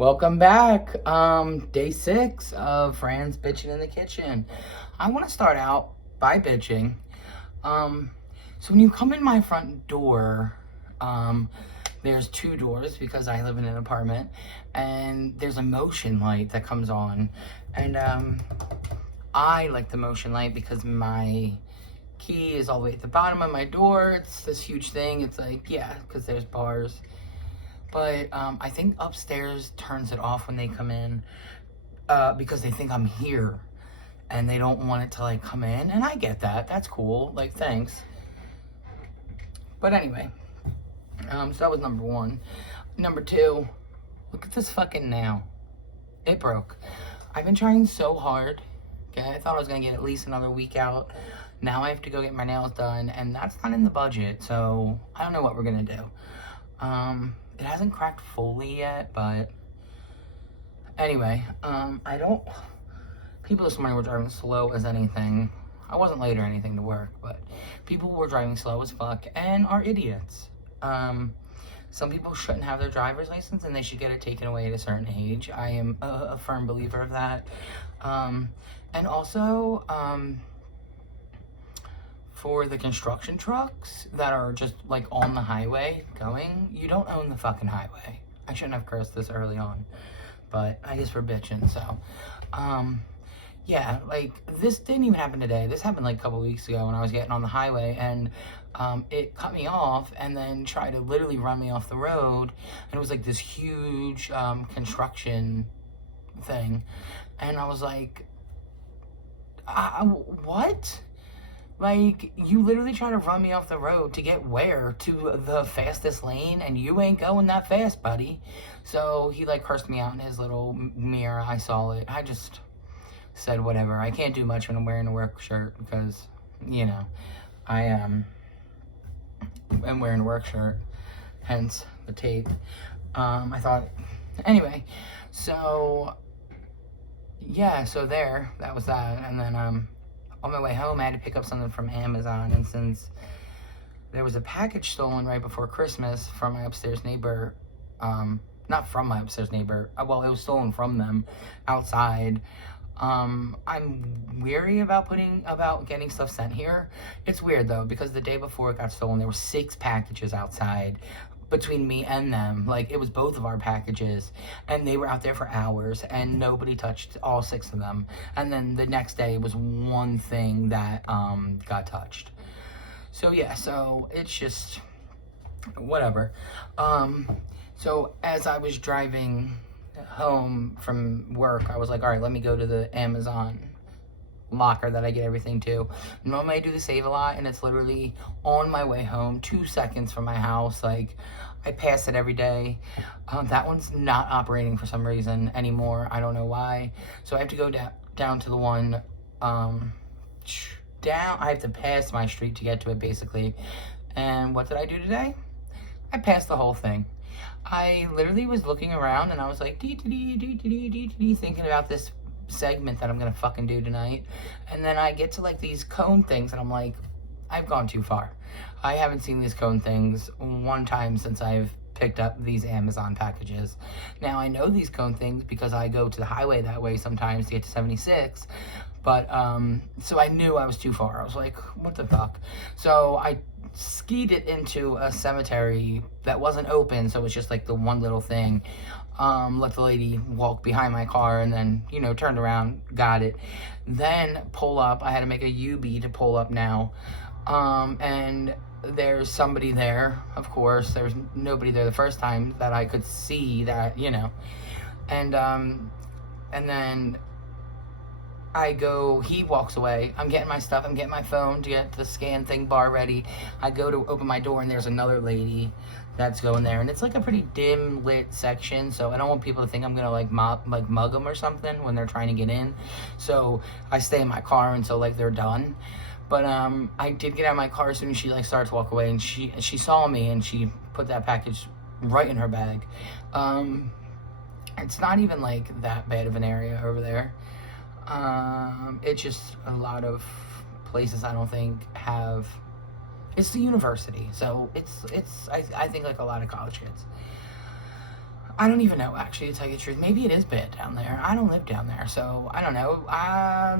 Welcome back. Day 6 of Fran's Bitchin' in the Kitchen. I want to start out by bitching. So when you come in my front door, there's 2 doors because I live in an apartment, and there's a motion light that comes on. And I like the motion light because my key is all the way at the bottom of my door. It's this huge thing. It's like, yeah, because there's bars. But I think upstairs turns it off when they come in because they think I'm here and they don't want it to like come in. And I get that. That's cool. Like, thanks. But anyway, so that was number 1. Number 2, look at this fucking nail. It broke. I've been trying so hard. Okay, I thought I was going to get at least another week out. Now I have to go get my nails done, and that's not in the budget, so I don't know what we're going to do. It hasn't cracked fully yet, but anyway, people this morning were driving slow as anything. I wasn't late or anything to work, but people were driving slow as fuck and are idiots. Some people shouldn't have their driver's license and they should get it taken away at a certain age. I am a firm believer of that. And also, for the construction trucks that are just like on the highway going, you don't own the fucking highway. I shouldn't have cursed this early on, but I guess we're bitching. So, yeah, like this didn't even happen today. This happened like a couple weeks ago when I was getting on the highway, and it cut me off and then tried to literally run me off the road. And it was like this huge construction thing, and I was like, what? Like, you literally try to run me off the road to get where? To the fastest lane, and you ain't going that fast, buddy. So he like cursed me out in his little mirror. I saw it. I just said whatever. I can't do much when I'm wearing a work shirt because, you know, I am wearing a work shirt, hence the tape. I thought, anyway, so yeah, so that was that. And then on my way home, I had to pick up something from Amazon, and since there was a package stolen right before Christmas from my upstairs neighbor, not from my upstairs neighbor, well, it was stolen from them outside. I'm weary about getting stuff sent here. It's weird though, because the day before it got stolen, there were 6 packages outside between me and them. Like, it was both of our packages, and they were out there for hours, and nobody touched all 6 of them. And then the next day was one thing that got touched. So yeah, so it's just whatever. So as I was driving home from work, I was like, all right, let me go to the Amazon locker that I get everything to. Normally I do the Save a Lot, and it's literally on my way home, 2 seconds from my house. Like, I pass it every day. That one's not operating for some reason anymore. I don't know why. So I have to go down to the one down. I have to pass my street to get to it, basically. And what did I do today? I passed the whole thing. I literally was looking around, and I was like, thinking about this segment that I'm gonna fucking do tonight. And then I get to like these cone things, and I'm like, I've gone too far. I haven't seen these cone things one time since I've picked up these Amazon packages. Now, I know these cone things because I go to the highway that way sometimes to get to 76. But, so I knew I was too far. I was like, what the fuck? So I skied it into a cemetery that wasn't open, so it was just like the one little thing. Let the lady walk behind my car, and then, you know, turned around, got it. Then pull up. I had to make a U-B to pull up now. And there's somebody there, of course. There was nobody there the first time that I could see that, you know. And then he walks away. I'm getting my stuff. I'm getting my phone to get the scan thing bar ready. I go to open my door, and there's another lady that's going there. And it's like a pretty dim lit section, so I don't want people to think I'm gonna like mug them or something when they're trying to get in. So I stay in my car until like they're done. But I did get out of my car as soon as she like started to walk away, and she saw me, and she put that package right in her bag. It's not even like that bad of an area over there. It's just a lot of places I don't think have It's the university, so it's I think like a lot of college kids. I don't even know, actually, to tell you the truth. Maybe it is bad down there. I don't live down there, so I don't know.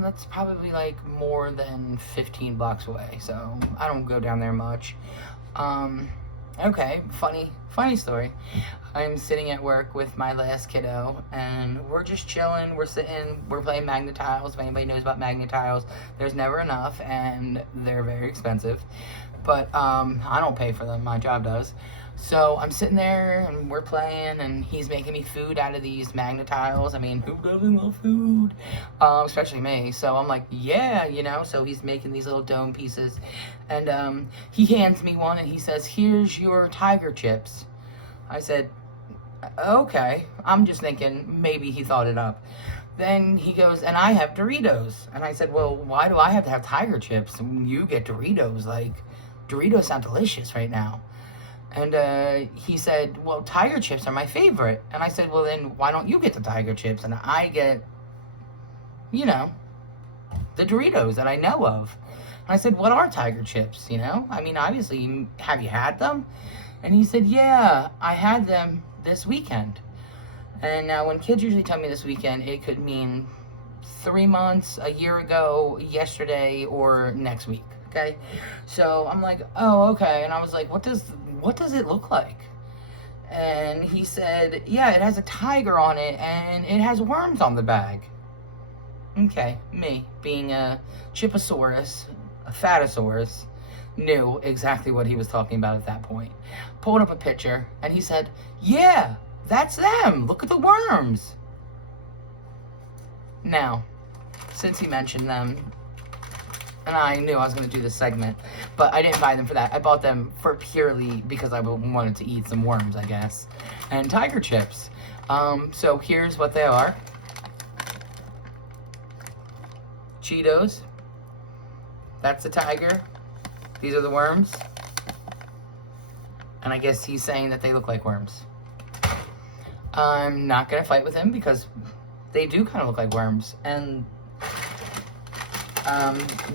That's probably like more than 15 blocks away, so I don't go down there much. Okay, funny story. I'm sitting at work with my last kiddo, and we're just chilling. We're sitting, we're playing magnet tiles. If anybody knows about magnet tiles, there's never enough, and they're very expensive. But I don't pay for them. My job does. So I'm sitting there, and we're playing, and he's making me food out of these magnet tiles. I mean, who doesn't love food? Especially me. So I'm like, yeah, you know. So he's making these little dome pieces, and he hands me one, and he says, "Here's your tiger chips." I said, okay. I'm just thinking maybe he thought it up. Then he goes, and I have Doritos. And I said, well, why do I have to have tiger chips and you get Doritos? Like, Doritos sound delicious right now. And he said, well, tiger chips are my favorite. And I said, well, then why don't you get the tiger chips and I get, you know, the Doritos that I know of? And I said, what are tiger chips, you know? I mean, obviously, have you had them? And he said, yeah, I had them this weekend. And now when kids usually tell me this weekend, it could mean 3 months, a year ago, yesterday, or next week. Okay? So I'm like, oh, okay. And I was like, what does it look like? And he said, yeah, it has a tiger on it and it has worms on the bag. Okay, me being a Chiposaurus, a Fatosaurus, knew exactly what he was talking about at that point. Pulled up a picture, and he said, yeah, that's them. Look at the worms. Now, since he mentioned them, and I knew I was going to do this segment, but I didn't buy them for that. I bought them for purely because I wanted to eat some worms, I guess, and tiger chips. So here's what they are. Cheetos. That's the tiger. These are the worms. And I guess he's saying that they look like worms. I'm not going to fight with him because they do kind of look like worms. And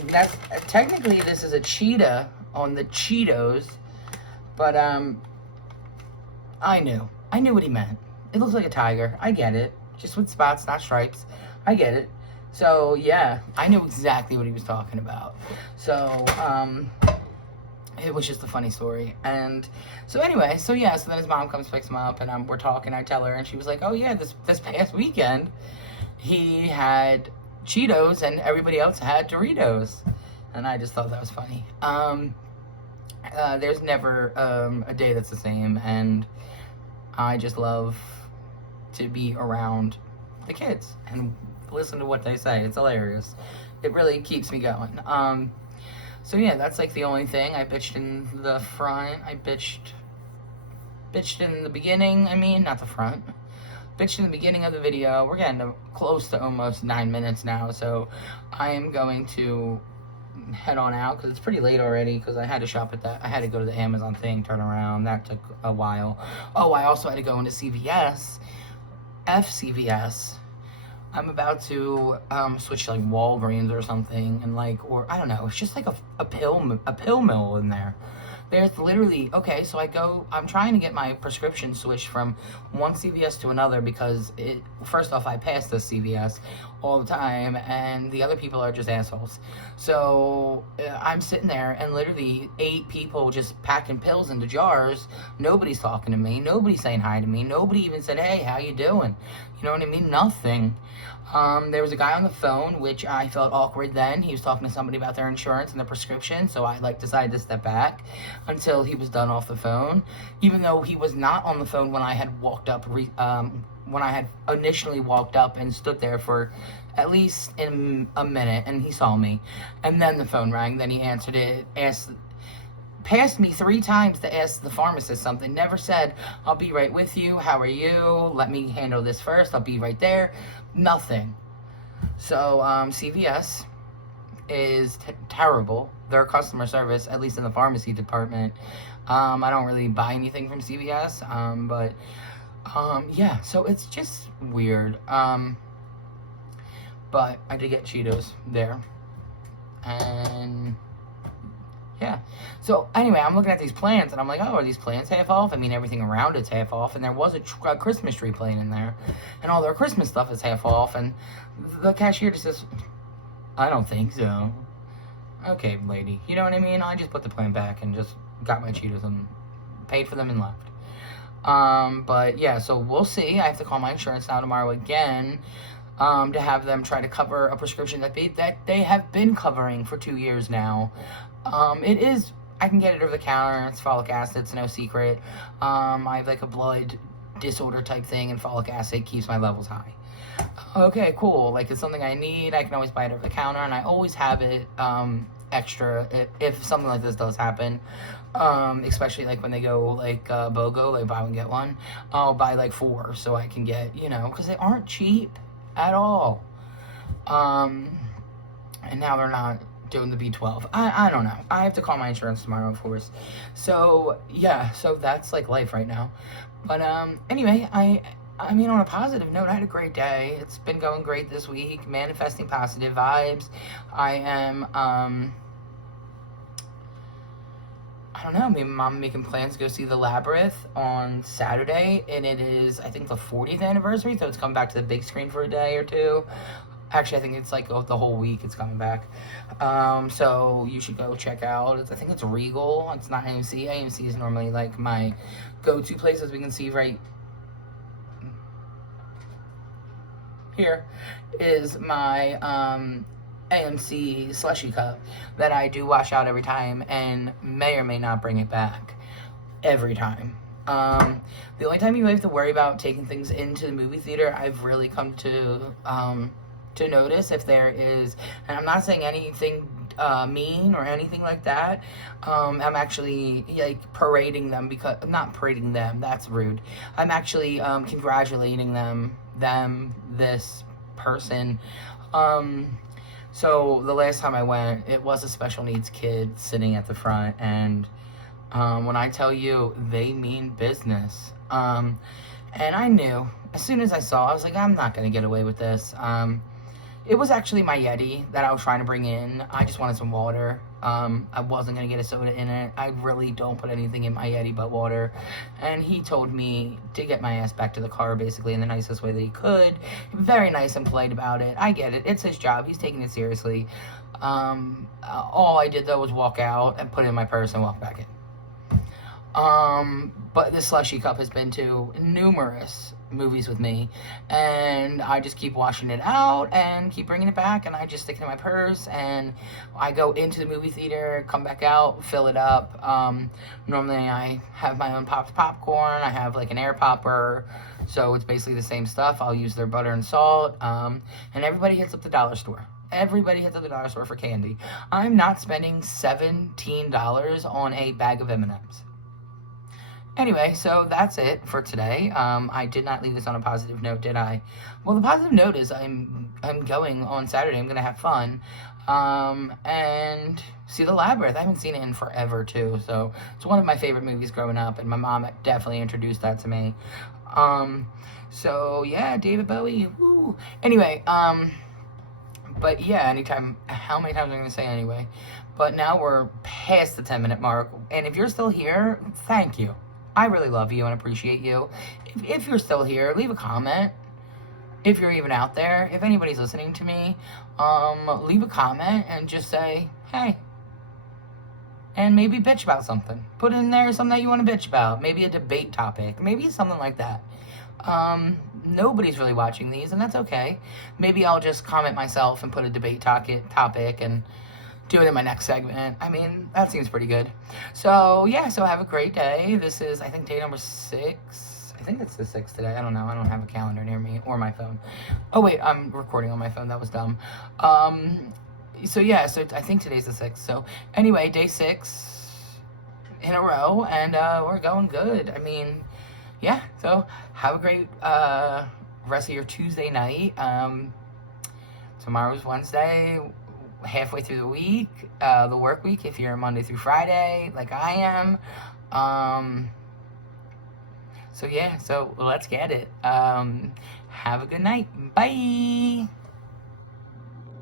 that's technically this is a cheetah on the Cheetos. But I knew what he meant. It looks like a tiger. I get it. Just with spots, not stripes. I get it. So yeah, I knew exactly what he was talking about. So it was just a funny story. And so anyway, so yeah, so then his mom comes, picks him up, and we're talking. I tell her, and she was like, oh yeah, this past weekend he had Cheetos and everybody else had Doritos. And I just thought that was funny. There's never a day that's the same, and I just love to be around the kids and listen to what they say. It's hilarious. It really keeps me going. So yeah, that's like the only thing. I bitched in the front. I bitched in the beginning. I mean, not the front. Bitched in the beginning of the video. We're getting close to almost 9 minutes now, so I am going to head on out because it's pretty late already. Because I had to shop at that. I had to go to the Amazon thing, turn around. That took a while. Oh, I also had to go into CVS. CVS. I'm about to switch to like Walgreens or something, and or I don't know. It's just like a pill mill in there. There's literally, okay, so I'm trying to get my prescription switched from one CVS to another because first off, I pass this CVS all the time, and the other people are just assholes. So I'm sitting there, and literally 8 people just packing pills into jars. Nobody's talking to me. Nobody's saying hi to me. Nobody even said, hey, how you doing? You know what I mean? Nothing. There was a guy on the phone, which I felt awkward then. He was talking to somebody about their insurance and their prescription, so I decided to step back until he was done off the phone, even though he was not on the phone when I had walked up, when I had initially walked up and stood there for at least in a minute, and he saw me, and then the phone rang. Then he answered it, passed me 3 times to ask the pharmacist something. Never said, I'll be right with you. How are you? Let me handle this first. I'll be right there. Nothing. So CVS is terrible. Their customer service, at least in the pharmacy department. I don't really buy anything from CVS, but yeah, so it's just weird. But I did get Cheetos there, and Yeah. So anyway, I'm looking at these plants and I'm like, oh, are these plants half off? I mean, everything around it's half off, and there was a Christmas tree plant in there, and all their Christmas stuff is half off. And the cashier just says, I don't think so. Okay, lady. You know what I mean? I just put the plant back and just got my Cheetos and paid for them and left. But yeah, so we'll see. I have to call my insurance now tomorrow again, to have them try to cover a prescription that they have been covering for 2 years now. It is, I can get it over the counter. It's folic acid. It's no secret. I have like a blood disorder type thing, and folic acid keeps my levels high. Okay, cool. Like, it's something I need. I can always buy it over the counter, and I always have it extra if something like this does happen. Especially like when they go like BOGO, like buy one get one. I'll buy like 4 so I can get, because they aren't cheap at all. And now they're not doing the B12. I don't know. I have to call my insurance tomorrow, of course. So yeah, so that's like life right now. But anyway, I mean, on a positive note, I had a great day. It's been going great this week. Manifesting positive vibes. I am I don't know, maybe I'm making plans to go see the Labyrinth on Saturday, and it is, I think, the 40th anniversary, so it's coming back to the big screen for a day or two. Actually, I think it's like the whole week it's coming back. So you should go check out. I think it's Regal. It's not AMC. AMC is normally like my go-to place, as we can see right here is my AMC slushy cup that I do wash out every time and may or may not bring it back every time. The only time you have to worry about taking things into the movie theater, I've really come to notice if there is, and I'm not saying anything mean or anything like that. I'm actually like parading them, because not parading them, that's rude. I'm actually congratulating this person. So the last time I went, it was a special needs kid sitting at the front, and when I tell you, they mean business. And I knew as soon as I saw, I was like, I'm not gonna get away with this. It was actually my Yeti that I was trying to bring in. I just wanted some water. I wasn't going to get a soda in it. I really don't put anything in my Yeti but water. And he told me to get my ass back to the car, basically, in the nicest way that he could. Very nice and polite about it. I get it. It's his job. He's taking it seriously. All I did, though, was walk out and put it in my purse and walk back in. But this slushy cup has been to numerous movies with me, and I just keep washing it out and keep bringing it back, and I just stick it in my purse, and I go into the movie theater, come back out, fill it up. Normally I have my own popped popcorn. I have like an air popper, so it's basically the same stuff. I'll use their butter and salt, and everybody hits up the dollar store. Everybody hits up the dollar store for candy. I'm not spending $17 on a bag of M&Ms. Anyway, so that's it for today. I did not leave this on a positive note, did I? Well, the positive note is I'm going on Saturday. I'm going to have fun and see The Labyrinth. I haven't seen it in forever, too. So it's one of my favorite movies growing up, and my mom definitely introduced that to me. So, yeah, David Bowie. Woo. Anyway, but yeah, anytime, how many times am I going to say anyway? But now we're past the 10-minute mark, and if you're still here, thank you. I really love you and appreciate you. If you're still here, leave a comment. If you're even out there, if anybody's listening to me, leave a comment and just say, hey. And maybe bitch about something. Put in there something that you want to bitch about. Maybe a debate topic. Maybe something like that. Nobody's really watching these, and that's okay. Maybe I'll just comment myself and put a debate topic and do it in my next segment. I mean, that seems pretty good. So, yeah, so have a great day. This is, I think, day number 6. I think it's the 6th today. I don't know. I don't have a calendar near me or my phone. Oh, wait, I'm recording on my phone. That was dumb. So, yeah, so I think today's the 6th. So, anyway, day 6 in a row, and we're going good. I mean, yeah, so have a great rest of your Tuesday night. Tomorrow's Wednesday. Halfway through the week, the work week, if you're Monday through Friday, like I am. So yeah, so let's get it. Have a good night. Bye.